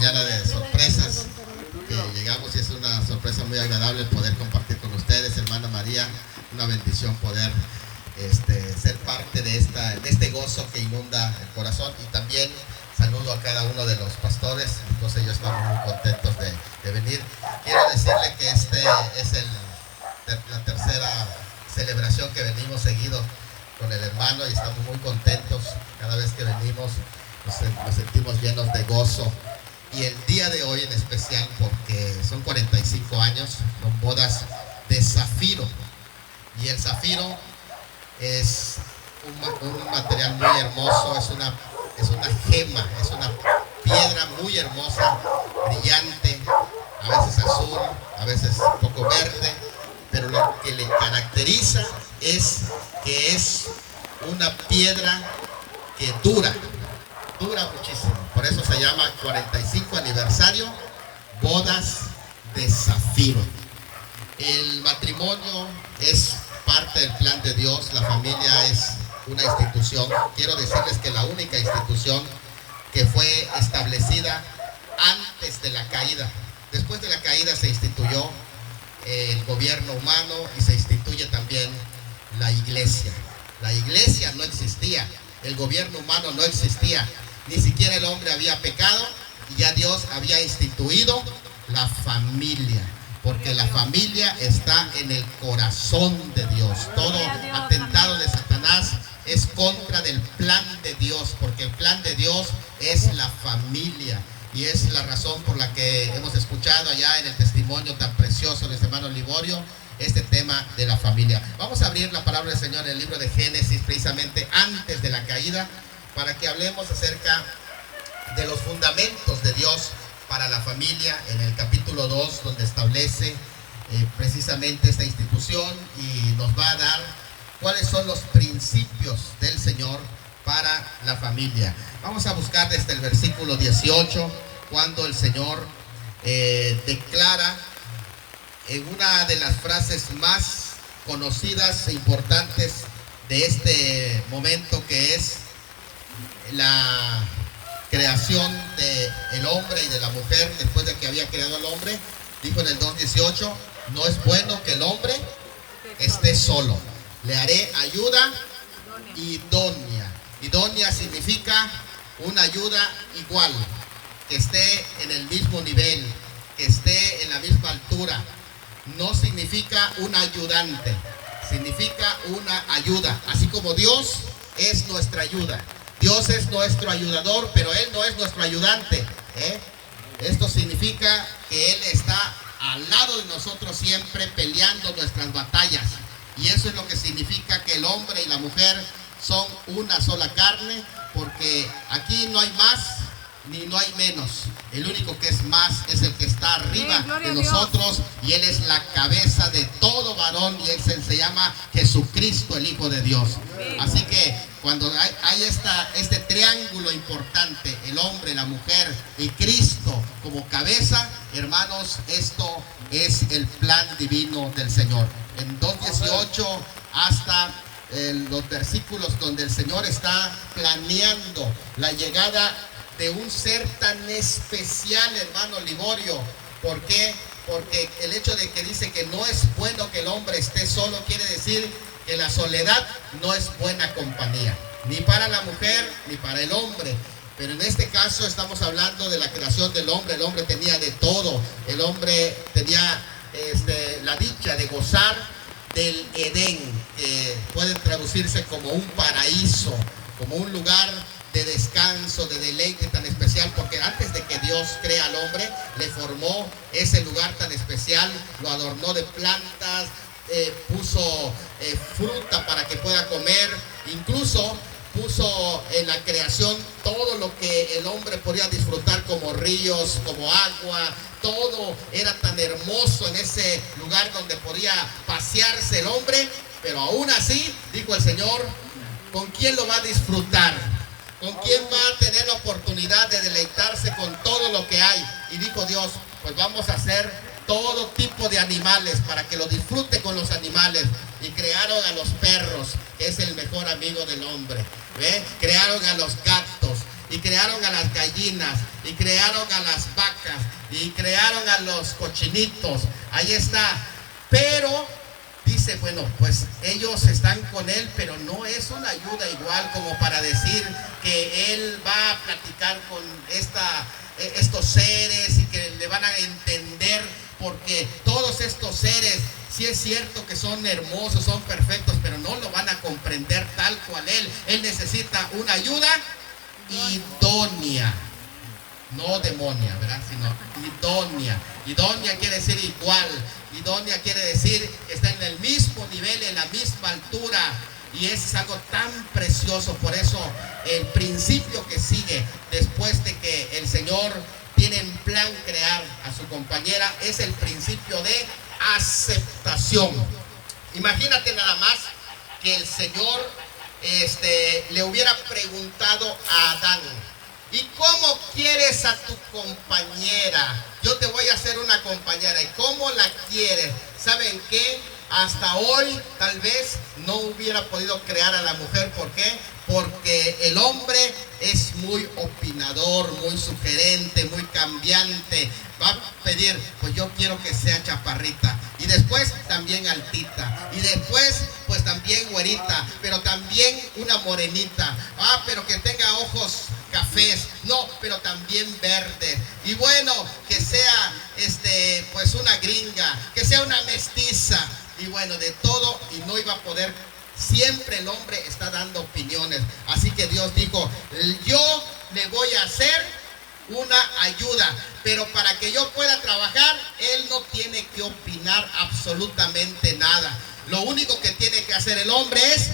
mañana de sorpresas que llegamos y es una sorpresa muy agradable poder compartir con ustedes, hermana María, una bendición poder ser parte de este gozo que inunda el corazón. Y también saludo a cada uno de los pastores, entonces ellos estamos muy contentos de venir. Quiero decirle que es la tercera celebración que venimos seguido con el hermano y estamos muy contentos. Cada vez que venimos nos sentimos llenos de gozo. Y el día de hoy en especial, porque son 45 años, son bodas de zafiro. Y el zafiro es un material muy hermoso, es una gema, es una piedra muy hermosa, brillante, a veces azul, a veces un poco verde, pero lo que le caracteriza es que es una piedra que dura muchísimo. Por eso se llama 45 aniversario, bodas de zafiro. El matrimonio es parte del plan de Dios, la familia es una institución. Quiero decirles que la única institución que fue establecida antes de la caída. Después de la caída se instituyó el gobierno humano y se instituye también la iglesia. La iglesia no existía, el gobierno humano no existía, ni siquiera el hombre había pecado y ya Dios había instituido la familia. Porque la familia está en el corazón de Dios. Todo atentado de Satanás es contra del plan de Dios, porque el plan de Dios es la familia. Y es la razón por la que hemos escuchado allá en el testimonio tan precioso de este hermano Liborio, este tema de la familia. Vamos a abrir la palabra del Señor en el libro de Génesis, precisamente antes de la caída, para que hablemos acerca de los fundamentos de Dios para la familia, en el capítulo 2, donde establece precisamente esta institución y nos va a dar cuáles son los principios del Señor para la familia. Vamos a buscar desde el versículo 18, cuando el Señor declara en una de las frases más conocidas e importantes de este momento, que es la creación del hombre y de la mujer. Después de que había creado al hombre, dijo en el 2:18: no es bueno que el hombre esté solo, le haré ayuda idónea. Idónea significa una ayuda igual, que esté en el mismo nivel, que esté en la misma altura. No significa un ayudante, significa una ayuda, así como Dios es nuestra ayuda. Dios es nuestro ayudador, pero Él no es nuestro ayudante. Esto significa que Él está al lado de nosotros siempre peleando nuestras batallas. Y eso es lo que significa que el hombre y la mujer son una sola carne, porque aquí no hay más ni no hay menos. El único que es más es el que está arriba de nosotros, y Él es la cabeza de todo varón, y Él se llama Jesucristo, el Hijo de Dios. Así que cuando hay este triángulo importante, el hombre, la mujer y Cristo como cabeza, hermanos, esto es el plan divino del Señor. En 2:18 hasta los versículos donde el Señor está planeando la llegada de un ser tan especial, hermano Liborio. ¿Por qué? Porque el hecho de que dice que no es bueno que el hombre esté solo, quiere decir que la soledad no es buena compañía, ni para la mujer ni para el hombre. Pero en este caso estamos hablando de la creación del hombre. El hombre tenía de todo. El hombre tenía la dicha de gozar del Edén, que puede traducirse como un paraíso, como un lugar de descanso, de deleite tan especial, porque antes de que Dios crea al hombre, le formó ese lugar tan especial, lo adornó de plantas, puso fruta para que pueda comer, incluso puso en la creación todo lo que el hombre podía disfrutar, como ríos, como agua. Todo era tan hermoso en ese lugar donde podía pasearse el hombre, pero aún así, dijo el Señor, ¿con quién lo va a disfrutar? ¿Con quién va a tener la oportunidad de deleitarse con todo lo que hay? Y dijo Dios, pues vamos a hacer todo tipo de animales para que lo disfrute con los animales. Y crearon a los perros, que es el mejor amigo del hombre. Crearon a los gatos, y crearon a las gallinas, y crearon a las vacas, y crearon a los cochinitos. Ahí está. Pero dice, bueno, pues ellos están con él, pero no es una ayuda igual como para decir que él va a platicar con estos seres y que le van a entender, porque todos estos seres, sí es cierto que son hermosos, son perfectos, pero no lo van a comprender tal cual él. Él necesita una ayuda idónea, no demonia, ¿verdad? Sino idónea. Idónea quiere decir igual. Idónea quiere decir que está en el mismo nivel, en la misma altura. Y es algo tan precioso. Por eso el principio que sigue después de que el Señor tiene en plan crear a su compañera es el principio de aceptación. Imagínate nada más que el Señor le hubiera preguntado a Adán: ¿y cómo quieres a tu compañera? Yo te voy a hacer una compañera. ¿Y cómo la quieres? ¿Saben qué? Hasta hoy tal vez no hubiera podido crear a la mujer. ¿Por qué? Porque el hombre es muy opinador, muy sugerente, muy cambiante. Va a pedir, pues yo quiero que sea chaparrita, y después también altita, y después pues también güerita, pero también una morenita. Pero que tenga ojos cafés, no, pero también verdes. Y bueno, que sea pues una gringa, que sea una mestiza, y bueno, de todo. Y no iba a poder. Siempre el hombre está dando opiniones. Así que Dios dijo: yo le voy a hacer una ayuda, pero para que yo pueda trabajar, él no tiene que opinar absolutamente nada. Lo único que tiene que hacer el hombre es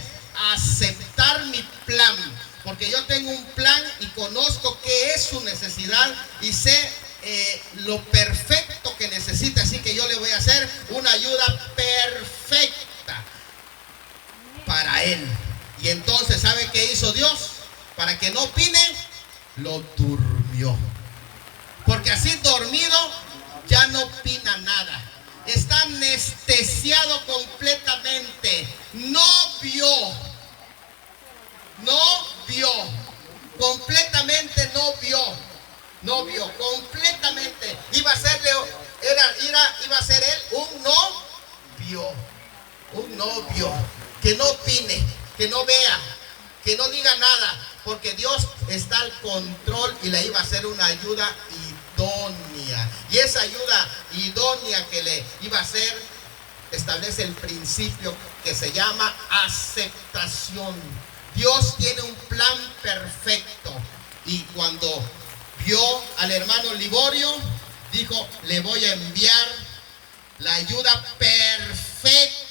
aceptar mi plan, porque yo tengo un plan y conozco qué es su necesidad y sé lo perfecto que necesita. Así que yo le voy a hacer una ayuda perfecta para él. Y entonces, ¿sabe qué hizo Dios? Para que no opine, lo durmió. Porque así dormido ya no opina nada. Está anestesiado completamente. No vio. Completamente no vio. Completamente. Iba a ser él un novio. Que no opine, que no vea, que no diga nada, porque Dios está al control y le iba a hacer una ayuda idónea. Y esa ayuda idónea que le iba a hacer establece el principio que se llama aceptación. Dios tiene un plan perfecto, y cuando vio al hermano Liborio, dijo: le voy a enviar la ayuda perfecta.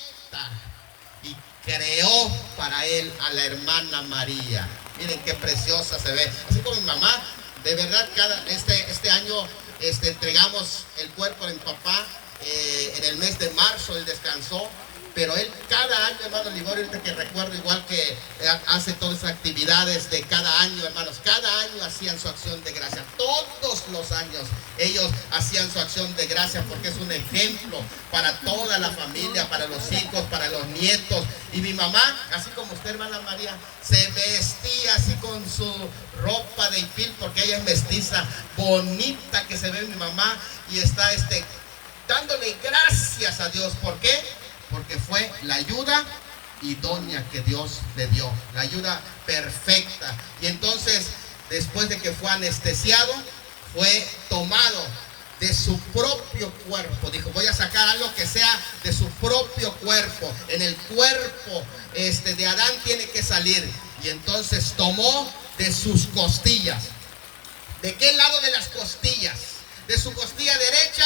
Creó para él a la hermana María. Miren qué preciosa se ve. Así como mi mamá, de verdad, este año entregamos el cuerpo de mi papá. En el mes de marzo él descansó, pero él cada año, hermano Liborio, ahorita que recuerdo, igual que hace todas esas actividades de cada año, hermanos, cada año hacían su acción de gracia. Todos los años ellos hacían su acción de gracia, porque es un ejemplo para toda la familia, para los hijos, para los nietos. Y mi mamá, así como usted, hermana María, se vestía así con su ropa de hipil, porque ella es mestiza, bonita que se ve mi mamá, y está dándole gracias a Dios. ¿Por qué? Porque fue la ayuda idónea que Dios le dio, la ayuda perfecta. Y entonces, después de que fue anestesiado, fue tomado de su propio cuerpo. Dijo: voy a sacar algo que sea de su propio cuerpo. En el cuerpo de Adán tiene que salir. Y entonces tomó de sus costillas. ¿De qué lado de las costillas? ¿De su costilla derecha?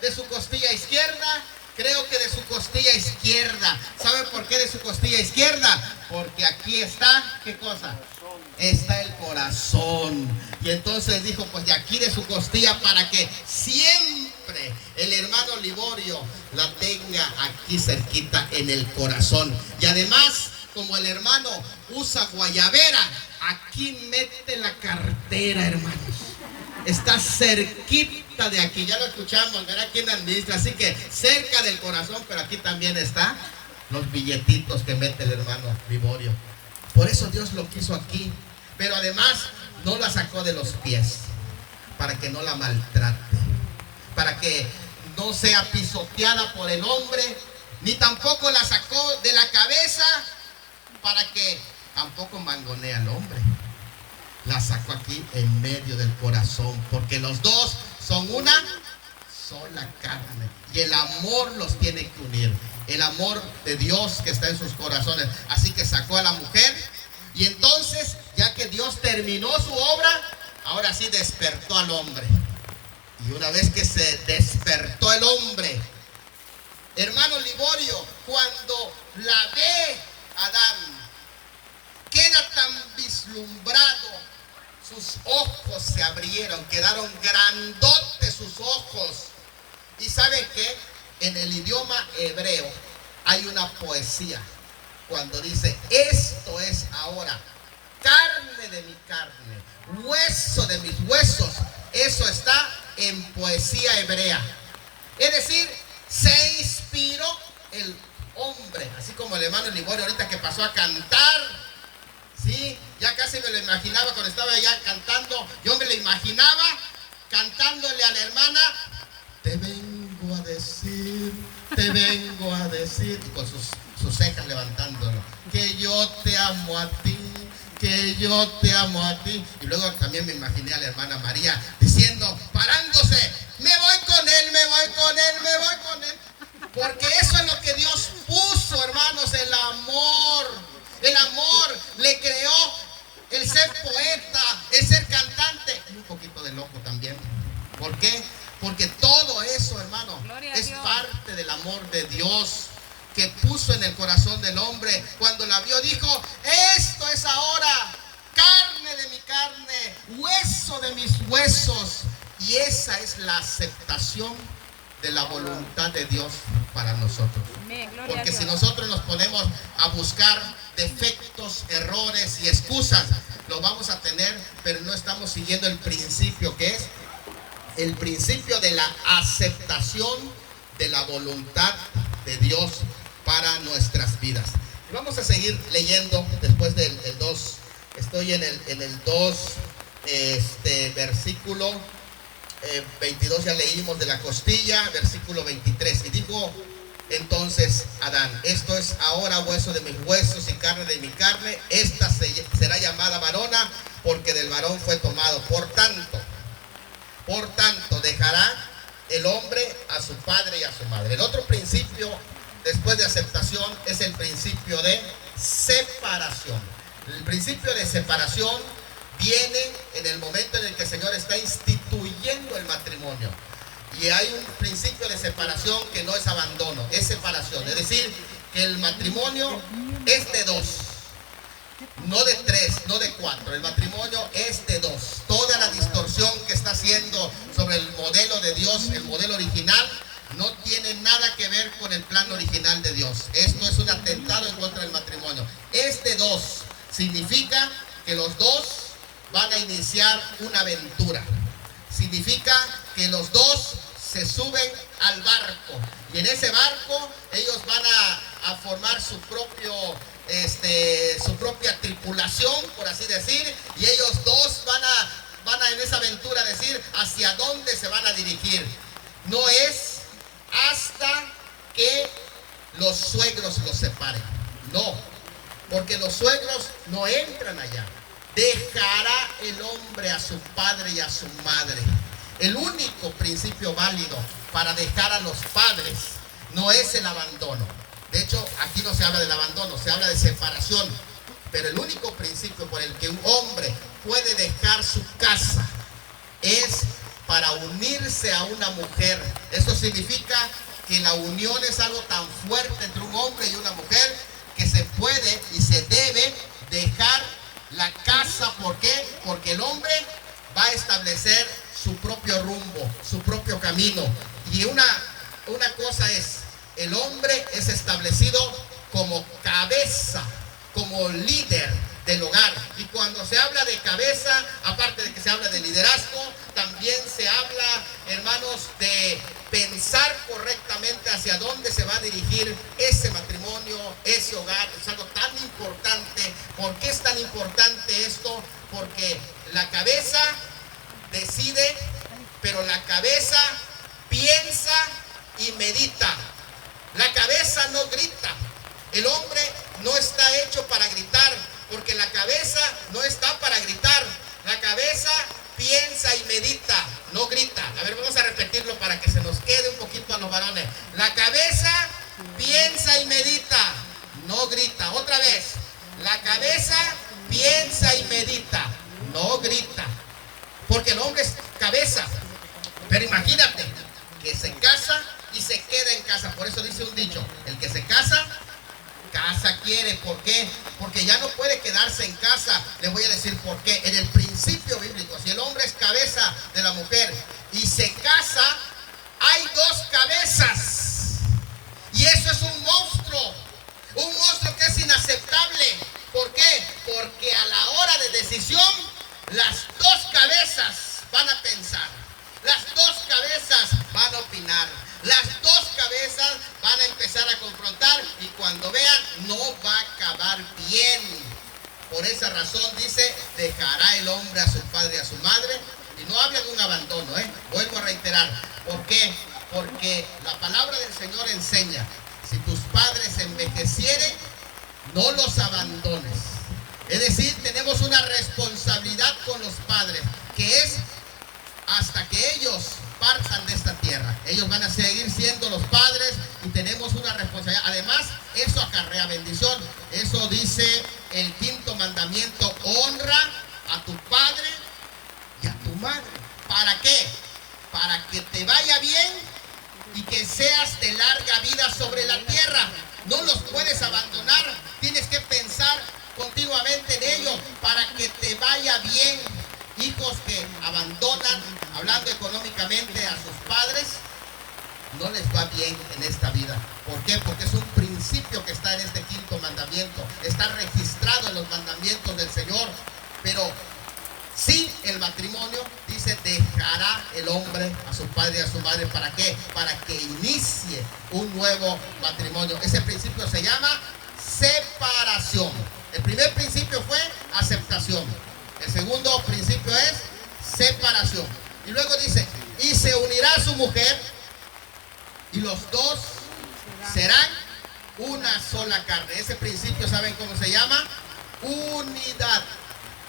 ¿De su costilla izquierda? Creo que de su costilla izquierda. ¿Sabe por qué de su costilla izquierda? Porque aquí está, ¿qué cosa? Está el corazón. Y entonces dijo: pues de aquí de su costilla, para que siempre el hermano Liborio la tenga aquí cerquita en el corazón. Y además, como el hermano usa guayabera, aquí mete la cartera, hermanos. Está cerquita de aquí, ya lo escuchamos, verá quién administra, así que cerca del corazón, pero aquí también está los billetitos que mete el hermano Liborio. Por eso Dios lo quiso aquí. Pero además no la sacó de los pies para que no la maltrate, para que no sea pisoteada por el hombre, ni tampoco la sacó de la cabeza para que tampoco mangonee al hombre. La sacó aquí en medio del corazón, porque los dos son una sola carne y el amor los tiene que unir, el amor de Dios que está en sus corazones. Así que sacó a la mujer, y entonces, ya que Dios terminó su obra, ahora sí despertó al hombre. Y una vez que se despertó el hombre, hermano Liborio, cuando la ve Adán, queda tan vislumbrado, sus ojos se abrieron, quedaron grandotes sus ojos. ¿Y saben qué? En el idioma hebreo hay una poesía cuando dice: esto es ahora carne de mi carne, hueso de mis huesos. Eso está en poesía hebrea. Es decir, se inspiró el hombre, así como el hermano Liborio ahorita que pasó a cantar. Sí, ya casi me lo imaginaba cuando estaba allá cantando. Yo me lo imaginaba cantándole a la hermana: te vengo a decir, te vengo a decir, y con sus cejas levantándolo, que yo te amo a ti, que yo te amo a ti. Y luego también me imaginé a la hermana María diciendo, parándose: me voy con él, me voy con él, me voy con él. Porque eso es lo que Dios puso, hermanos, el amor. El amor le creó el ser poeta, el ser cantante, y un poquito de loco también. ¿Por qué? Porque todo eso, hermano, es parte del amor de Dios que puso en el corazón del hombre. Cuando la vio, dijo: esto es ahora carne de mi carne, hueso de mis huesos. Y esa es la aceptación de la voluntad de Dios para nosotros. Porque si nosotros nos ponemos a buscar defectos, errores y excusas, lo vamos a tener, pero no estamos siguiendo el principio, que es el principio de la aceptación de la voluntad de Dios para nuestras vidas. Y vamos a seguir leyendo después del 2. Estoy en el 2, versículo 22, ya leímos de la costilla, versículo 23. Y dijo entonces Adán: esto es ahora hueso de mis huesos y carne de mi carne. Esta será llamada varona, porque del varón fue tomado. Por tanto, dejará el hombre a su padre y a su madre. El otro principio, después de aceptación, es el principio de separación. El principio de separación viene en el momento en el que el Señor está instituyendo el matrimonio. Y hay un principio de separación que no es abandono, es separación. Es decir, que el matrimonio es de dos, no de tres, no de cuatro. El matrimonio es de dos. Toda la distorsión que está haciendo sobre el modelo de Dios, el modelo original, no tiene nada que ver con el plan original de Dios. Esto es un atentado en contra del matrimonio. Es de dos. Significa que los dos van a iniciar una aventura. Significa que los dos se suben al barco, y en ese barco ellos van a formar su propia tripulación, por así decir, y ellos dos van a en esa aventura decir hacia dónde se van a dirigir. No es hasta que los suegros los separen, no, porque los suegros no entran allá. Dejará el hombre a su padre y a su madre. El único principio válido para dejar a los padres no es el abandono. De hecho, aquí no se habla del abandono, se habla de separación. Pero el único principio por el que un hombre puede dejar su casa es para unirse a una mujer. Eso significa que la unión es algo tan fuerte entre un hombre y una mujer que se puede y se debe dejar la casa. ¿Por qué? Porque el hombre va a establecer su propio rumbo, su propio camino. Y una cosa es, el hombre es establecido como cabeza, como líder del hogar. Y cuando se habla de cabeza, aparte de que se habla de liderazgo, también se habla, hermanos, de pensar correctamente hacia dónde se va a dirigir ese matrimonio, ese hogar. Es algo tan importante. ¿Por qué es tan importante esto? Porque la entiende, pero la cabeza piensa y medita. La cabeza no grita. El hombre no está hecho para gritar, porque la cabeza no está para gritar. La cabeza piensa y medita, no grita. A ver, vamos a repetirlo para que se nos quede un poquito a los varones. La cabeza piensa y medita, no grita. Otra vez, la cabeza piensa y medita, no grita. Porque el hombre es cabeza. Pero imagínate que se casa y se queda en casa. Por eso dice un dicho: el que se casa, casa quiere. ¿Por qué? Porque ya no puede quedarse en casa. Les voy a decir por qué. En el principio bíblico, si el hombre es cabeza de la mujer y se casa, hay dos cabezas. Y eso es un monstruo que es inaceptable. ¿Por qué? Porque a la hora de decisión, las dos cabezas van a pensar, las dos cabezas van a opinar, las dos cabezas van a empezar a confrontar, y cuando vean, no va a acabar bien. Por esa razón dice: dejará el hombre a su padre y a su madre. Y no habla de un abandono, vuelvo a reiterar. ¿Por qué? Porque la palabra del Señor enseña: si tus padres envejecieren, no los abandones. Es decir, tenemos una responsabilidad con los padres, que es hasta que ellos partan de esta tierra. Ellos van a seguir siendo los padres y tenemos una responsabilidad. Además, eso acarrea bendición. Eso dice el quinto mandamiento: honra a tu padre y a tu madre. ¿Para qué? Para que te vaya bien y que seas de larga vida sobre la tierra. No los puedes abandonar, tienes que pensar continuamente en ellos para que te vaya bien. Hijos que abandonan, hablando económicamente, a sus padres, no les va bien en esta vida. ¿Por qué? Porque es un principio que está en este quinto mandamiento, está registrado en los mandamientos del Señor. Pero sí, el matrimonio, dice: dejará el hombre a su padre y a su madre. ¿Para qué? Para que inicie un nuevo matrimonio. Ese principio se llama separación. El primer principio fue aceptación. El segundo principio es separación. Y luego dice: y se unirá a su mujer, y los dos serán una sola carne. Ese principio, ¿saben cómo se llama? Unidad.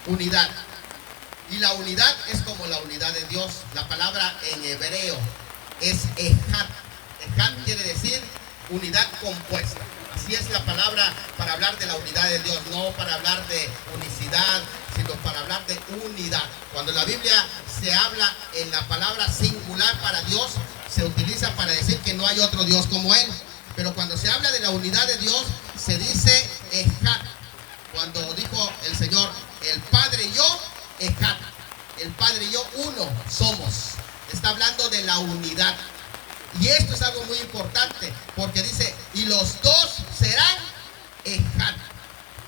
Unidad. Y la unidad es como la unidad de Dios. La palabra en hebreo es ejad. Ejad quiere decir unidad compuesta. Así es la palabra para hablar de la unidad de Dios, no para hablar de unicidad, sino para hablar de unidad. Cuando la Biblia se habla en la palabra singular para Dios, se utiliza para decir que no hay otro Dios como Él. Pero cuando se habla de la unidad de Dios, se dice ejad. Cuando dijo el Señor: el Padre y yo, ejad. El Padre y yo uno somos. Está hablando de la unidad. Y esto es algo muy importante, porque dice: y los dos serán ejad.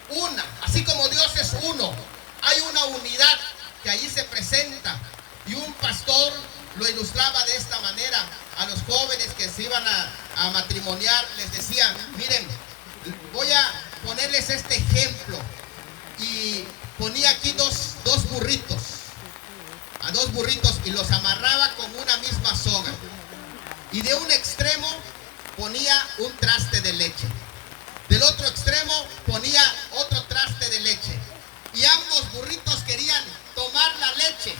Una. Así como Dios es uno, hay una unidad que allí se presenta. Y un pastor lo ilustraba de esta manera a los jóvenes que se iban a matrimoniar. Les decía: miren, voy a ponerles este ejemplo. Y ponía aquí dos burritos, a dos burritos, y los amarraba con una misma soga. Y de un extremo ponía un traste de leche, del otro extremo ponía otro traste de leche, y ambos burritos querían tomar la leche,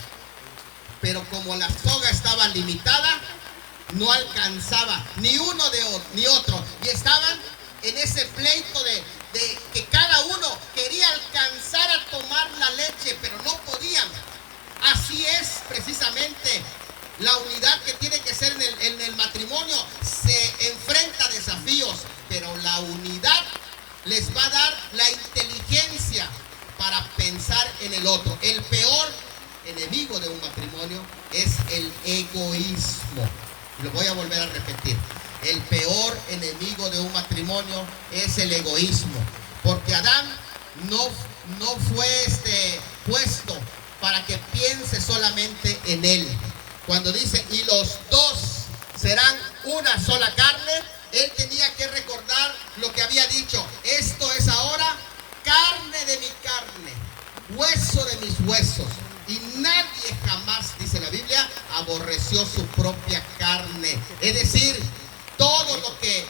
pero como la soga estaba limitada, no alcanzaba ni uno ni otro, y estaban en ese pleito de que cada uno quería alcanzar a tomar la leche, pero no podían. Así es precisamente la unidad que tiene que ser en el matrimonio. Se enfrenta a desafíos, pero la unidad les va a dar la inteligencia para pensar en el otro. El peor enemigo de un matrimonio es el egoísmo. Lo voy a volver a repetir. El peor enemigo de un matrimonio es el egoísmo. Porque Adán no fue puesto para que piense solamente en él. Cuando dice: y los dos serán una sola carne, él tenía que recordar lo que había dicho: esto es ahora carne de mi carne, hueso de mis huesos. Y nadie jamás, dice la Biblia, aborreció su propia carne. Es decir, todo lo que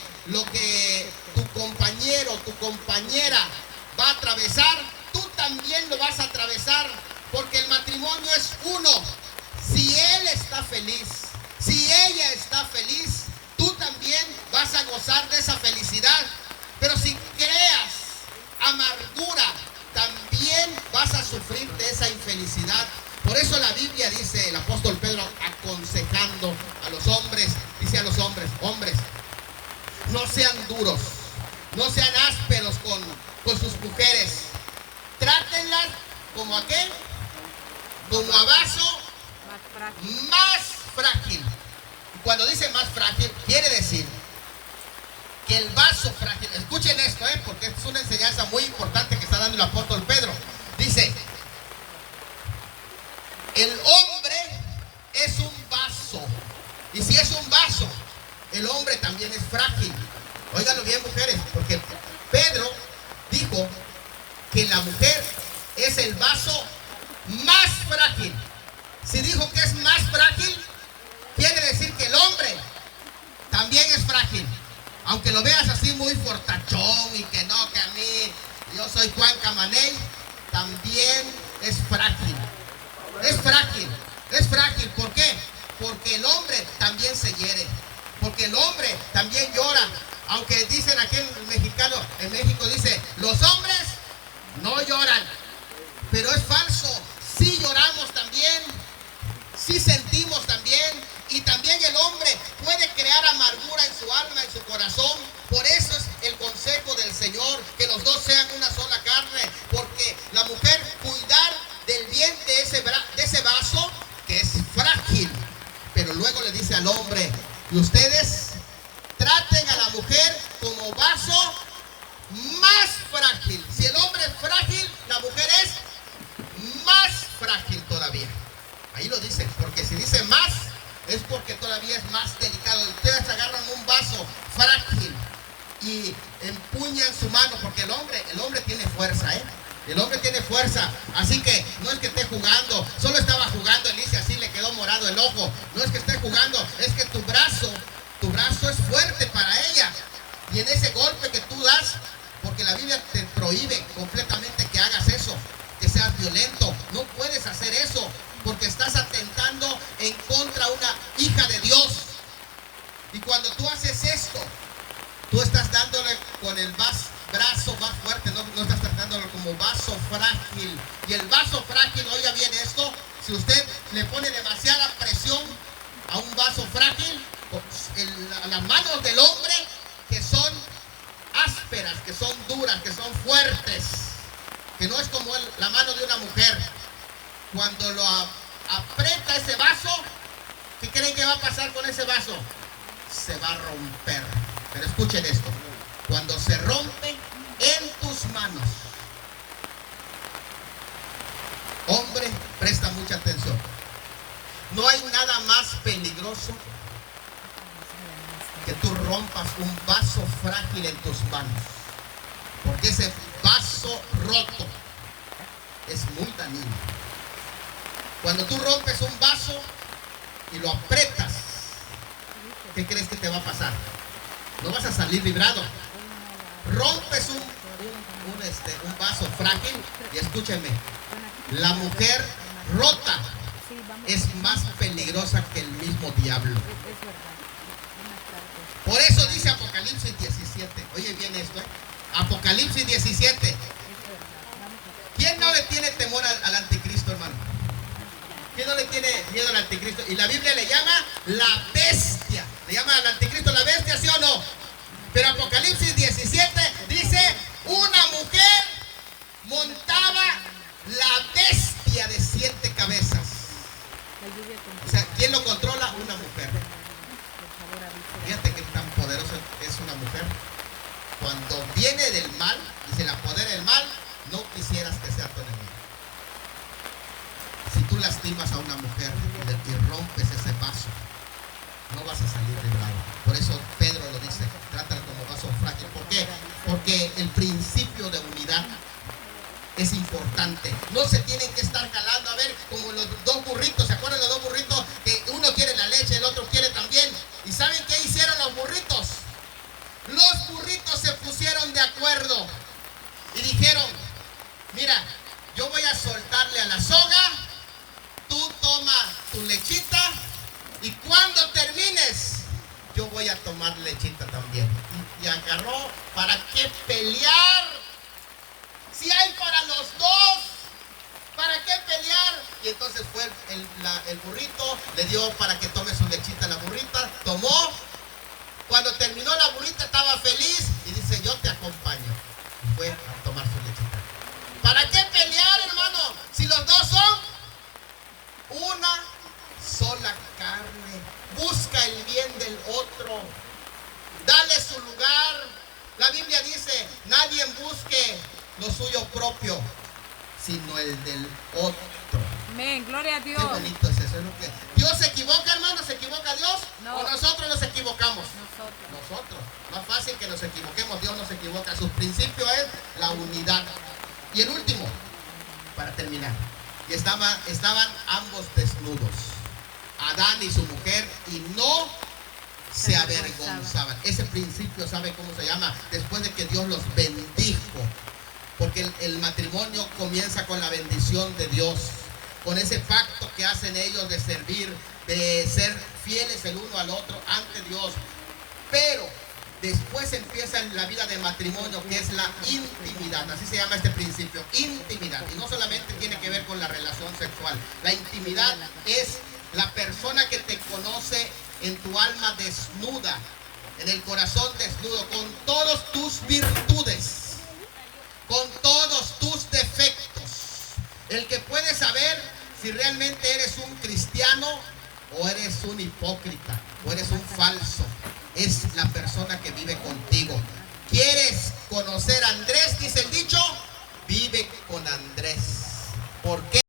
tu compañero, tu compañera va a atravesar, tú también lo vas a atravesar, porque el matrimonio es uno. Si él está feliz, si ella está feliz, tú también vas a gozar de esa felicidad. Pero si creas amargura, también vas a sufrir de esa infelicidad. Por eso la Biblia dice, el apóstol Pedro aconsejando a los hombres, dice a los hombres, hombres, no sean duros, no sean ásperos con sus mujeres. Trátenlas como a qué, como a vaso más frágil. Y cuando dice más frágil, quiere decir que el vaso frágil, escuchen esto, porque es una enseñanza muy importante que está dando el apóstol Pedro. Dice, el hombre es un vaso, y si es un vaso, el hombre también es frágil. Óiganlo bien, mujeres, porque Pedro dijo que la mujer es el vaso más frágil. Si dijo que es más frágil, quiere decir que el hombre también es frágil. Aunque lo veas así muy fortachón y que no, que a mí, yo soy Juan Camaney, también es frágil. Es frágil, es frágil. ¿Por qué? Porque el hombre también se hiere. Porque el hombre también llora. Aunque dicen aquí en mexicano, en México dice, los hombres no lloran. Pero es falso. Sí lloramos también. Sí sentimos también. Y también el hombre puede crear amargura en su alma, en su corazón. Por eso es el consejo del Señor, que los dos sean una sola carne. Porque la mujer cuidar del bien de ese vaso que es frágil. Pero luego le dice al hombre, y ustedes traten a la mujer como vaso más frágil. Si el hombre es frágil, la mujer es más frágil todavía. Ahí lo dice, porque si dice más, es porque todavía es más delicado. Ustedes agarran un vaso frágil y empuñan su mano, porque el hombre tiene fuerza, El hombre tiene fuerza, así que no es que esté jugando. Solo estaba jugando Alicia, así le quedó morado el ojo. No es que esté jugando, es que tu brazo es fuerte para ella. Y en ese golpe que tú das, porque la Biblia te prohíbe completamente que hagas eso, que seas violento. No puedes hacer eso, porque estás atentando en contra de una hija de Dios. Y cuando tú haces esto, tú estás dándole con el brazo más fuerte, no estás tratándolo como vaso frágil. Y el vaso frágil, oiga bien esto, si usted le pone demasiada presión a un vaso frágil, a las manos del hombre, que son ásperas, que son duras, que son fuertes, que no es como la mano de una mujer, cuando lo aprieta ese vaso, ¿qué creen que va a pasar con ese vaso? Se va a romper. Pero escuchen esto, cuando se rompe en tus manos, hombre, presta mucha atención, no hay nada más peligroso que tú rompas un vaso frágil en tus manos, porque ese vaso roto es muy dañino. Cuando tú rompes un vaso y lo aprietas, ¿qué crees que te va a pasar? No vas a salir librado. Rompes un vaso frágil y escúcheme, la mujer rota es más peligrosa que el mismo diablo. Por eso dice Apocalipsis 17. Oye bien esto, Apocalipsis 17. ¿Quién no le tiene temor al anticristo, hermano? ¿Quién no le tiene miedo al anticristo? Y la Biblia le llama la bestia. ¿Le llama al anticristo la bestia, sí o no? Pero Apocalipsis 17 dice, una mujer montaba la bestia de 7 cabezas. O sea, ¿quién lo controla? Una mujer. Fíjate que tan poderosa es una mujer. Cuando viene del mal y se le apodera el mal, no quisieras que sea tu enemigo. Si tú lastimas a una mujer y rompes ese vaso, no vas a salir librado. Por eso Pedro lo dice, trátalo como vaso frágil. ¿Por qué? Porque el principio de unidad es importante. No se tienen que estar jalando, a ver, como los dos burritos. ¿Se acuerdan de los dos burritos tu lechita y cuando termines, yo voy a tomar lechita también. Y agarró, ¿para qué pelear? Si hay para los dos, ¿para qué pelear? Y entonces fue el burrito, le dio para que tome su lechita a la burrita, tomó. Cuando terminó la burrita estaba feliz y dice, yo te acompaño. Y fue a tomar su lechita. ¿Para qué pelear, hermano? Si los dos son una sola carne. Busca el bien del otro. Dale su lugar. La Biblia dice, nadie busque lo suyo propio, sino el del otro. Amén, gloria a Dios. Qué bonito es eso. ¿Dios se equivoca, hermano? ¿Se equivoca Dios? No. ¿O nosotros nos equivocamos? Nosotros. Más fácil que nos equivoquemos. Dios no se equivoca. Su principio es la unidad. Y el último, para terminar. Y estaban ambos desnudos, Adán y su mujer, y no se avergonzaban. Ese principio, ¿sabe cómo se llama? Después de que Dios los bendijo. Porque el matrimonio comienza con la bendición de Dios, con ese pacto que hacen ellos de servir, de ser fieles el uno al otro ante Dios. Pero después empieza la vida de matrimonio, que es la intimidad. Así se llama este principio, intimidad. Y no solamente tiene que ver con la relación sexual. La intimidad es la persona que te conoce en tu alma desnuda, en el corazón desnudo, con todas tus virtudes, con todos tus defectos. El que puede saber si realmente eres un cristiano o eres un hipócrita o eres un falso es la persona que vive contigo. ¿Quieres conocer a Andrés? Dice